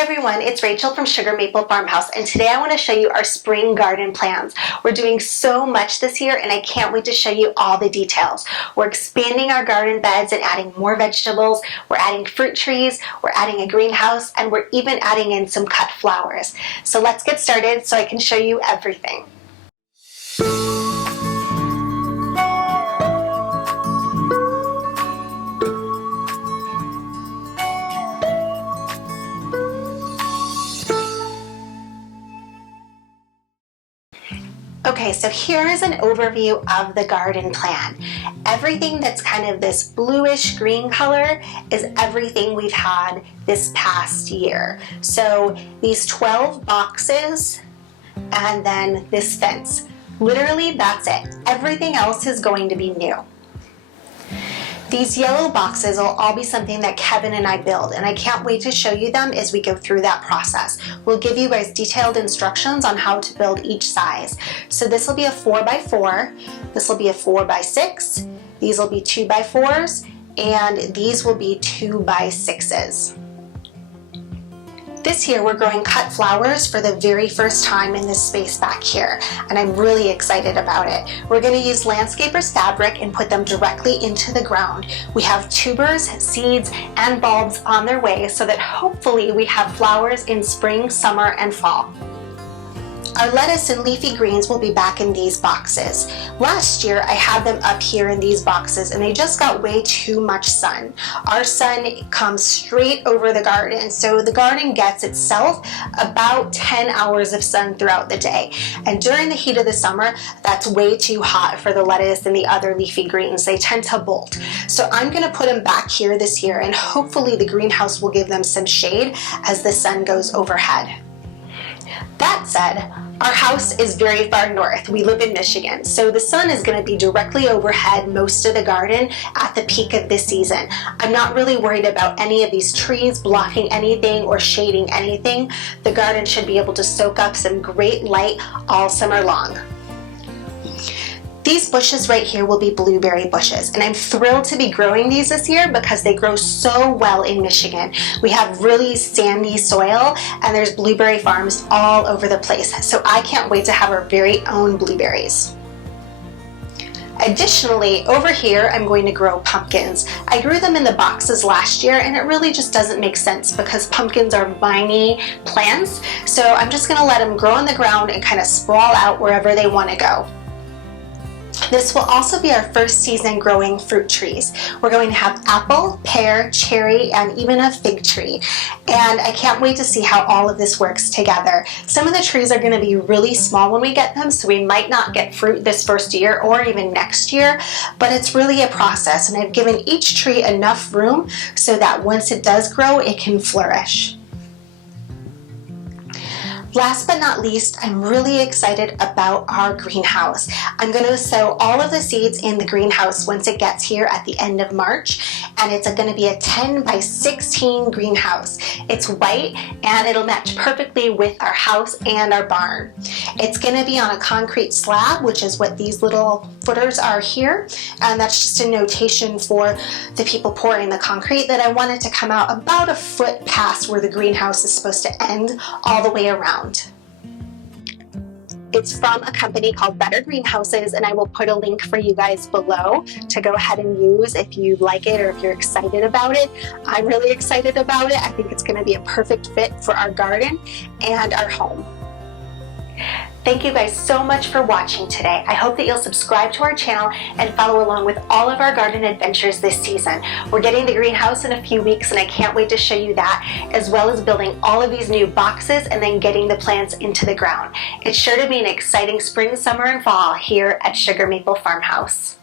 everyone, it's Rachel from Sugar Maple Farmhouse, and today I want to show you our spring garden plans. We're doing so much this year and I can't wait to show you all the details. We're expanding our garden beds and adding more vegetables, we're adding fruit trees, we're adding a greenhouse, and we're even adding in some cut flowers. So let's get started so I can show you everything. Okay, so here is an overview of the garden plan. Everything that's kind of this bluish green color is everything we've had this past year. So these 12 boxes and then this fence. Literally, that's it. Everything else is going to be new. These yellow boxes will all be something that Kevin and I build, and I can't wait to show you them as we go through that process. We'll give you guys detailed instructions on how to build each size. So this will be a 4x4, this will be a 4x6, these will be 2x4s, and these will be 2x6s. This year we're growing cut flowers for the very first time in this space back here, and I'm really excited about it. We're going to use landscaper's fabric and put them directly into the ground. We have tubers, seeds, and bulbs on their way so that hopefully we have flowers in spring, summer, and fall. Our lettuce and leafy greens will be back in these boxes. Last year I had them up here in these boxes and they just got way too much sun. Our sun comes straight over the garden, so the garden gets itself about 10 hours of sun throughout the day. And during the heat of the summer, that's way too hot for the lettuce and the other leafy greens. They tend to bolt. So I'm going to put them back here this year, and hopefully the greenhouse will give them some shade as the sun goes overhead. That said, our house is very far north. We live in Michigan, so the sun is going to be directly overhead most of the garden at the peak of this season. I'm not really worried about any of these trees blocking anything or shading anything. The garden should be able to soak up some great light all summer long. These bushes right here will be blueberry bushes, and I'm thrilled to be growing these this year because they grow so well in Michigan. We have really sandy soil and there's blueberry farms all over the place, so I can't wait to have our very own blueberries. Additionally, over here I'm going to grow pumpkins. I grew them in the boxes last year and it really just doesn't make sense because pumpkins are viney plants, so I'm just going to let them grow in the ground and kind of sprawl out wherever they want to go. This will also be our first season growing fruit trees. We're going to have apple, pear, cherry, and even a fig tree. And I can't wait to see how all of this works together. Some of the trees are going to be really small when we get them, so we might not get fruit this first year or even next year, but it's really a process, and I've given each tree enough room so that once it does grow, it can flourish. Last but not least, I'm really excited about our greenhouse. I'm going to sow all of the seeds in the greenhouse once it gets here at the end of March, and it's going to be a 10x16 greenhouse. It's white and it'll match perfectly with our house and our barn. It's going to be on a concrete slab, which is what these little footers are here, and that's just a notation for the people pouring the concrete that I wanted to come out about a foot past where the greenhouse is supposed to end all the way around. It's from a company called Better Greenhouses, and I will put a link for you guys below to go ahead and use if you like it or if you're excited about it. I'm really excited about it. I think it's going to be a perfect fit for our garden and our home. Thank you guys so much for watching today. I hope that you'll subscribe to our channel and follow along with all of our garden adventures this season. We're getting the greenhouse in a few weeks and I can't wait to show you that, as well as building all of these new boxes and then getting the plants into the ground. It's sure to be an exciting spring, summer, and fall here at Sugar Maple Farmhouse.